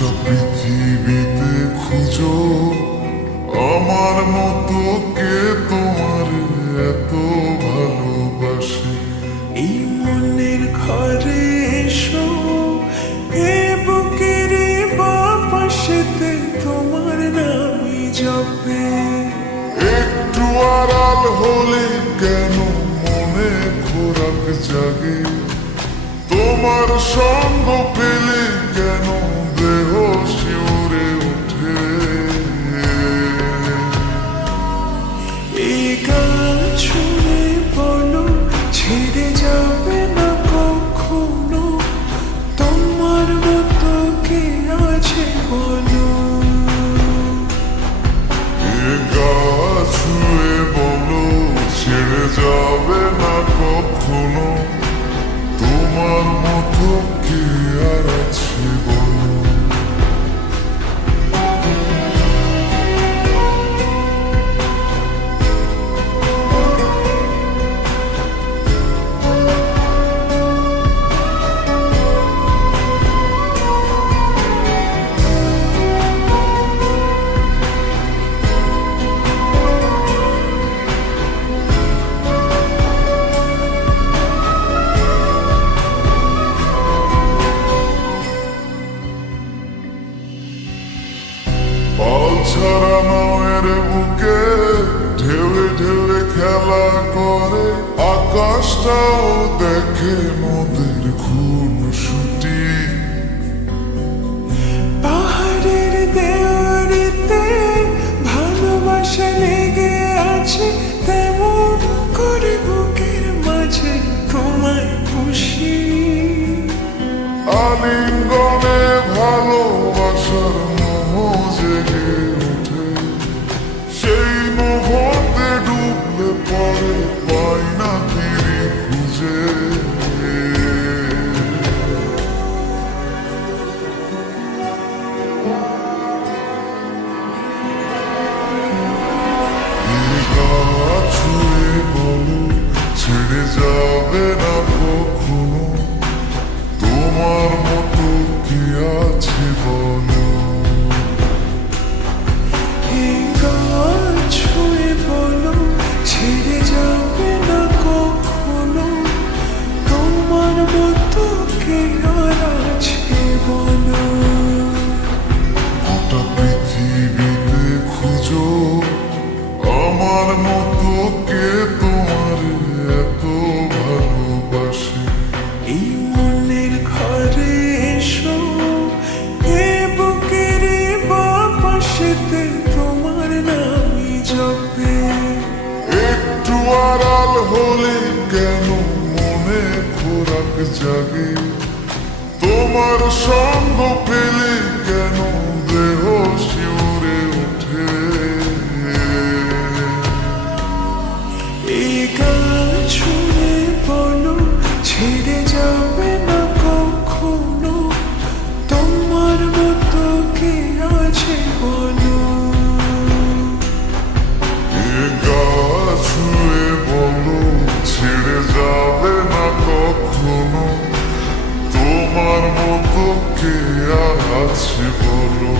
পৃথিবীতে খুঁজো আমার মতো কে তোমার এত ভালোবাসে। এই মনের ঘরে এসো, এ বুকের বাপাশেতে তোমার নামই জপে। একটু আড়াল হলে কেন মনে খোরাক জাগে, তোমার সঙ্গ পেলে কেন দেহ শিউরে ওঠে। এই গান শুনে বলো ছেড়ে যাবে না কখনো, তোমার মতো কে আছে বলো। এ গা ছুঁয়ে বলো ছেড়ে যাবে না কখনো, তোমার মতো কে আর আছে বলো। পাল ছাড়া নামের বুকে ঢেউে ঢেউে খেলা করে, আকাশটাও দেখে নদীর খুন ছুটি। পাহাড়ের দেওয়ারিতে ভালোবাসা লেগে আছে, তেমন করে বুকের মাঝে তোমায় খুশি। আলিঙ্গনে ভালোবাসার মোহ জেগে ওঠে, সেই মোহতে ডুবলে পরে পাই না ফিরে খুঁজে। ছুঁয়ে বলো ছেড়ে যাবে না কখনো, তোমার মতো কি আছে বলো। এই গান ছুঁয়ে বলো ছেড়ে যাবে না কখনো, তোমার মতো কে আর আছে বলো। গোটা পৃথিবীতে খুঁজো আমার মতো কে তোমার এত ভালোবাসে। এই মনের ঘরে এসো, এ বুকের বাপাশেতে তোমার নামই জপে। একটু আড়াল হলে কেন মনে খোরাক জাগে, তোমার সঙ্গ পেলে কেন দেহ শিউরে ওঠে। এই গান শুনে বলো ছেড়ে যাবে না কখনো, তোমার মতো কে আছে বলো। এ গা ছুঁয়ে বলো ছেড়ে যাবে না কখনো, তোমার মতো কে আর আছে বলো।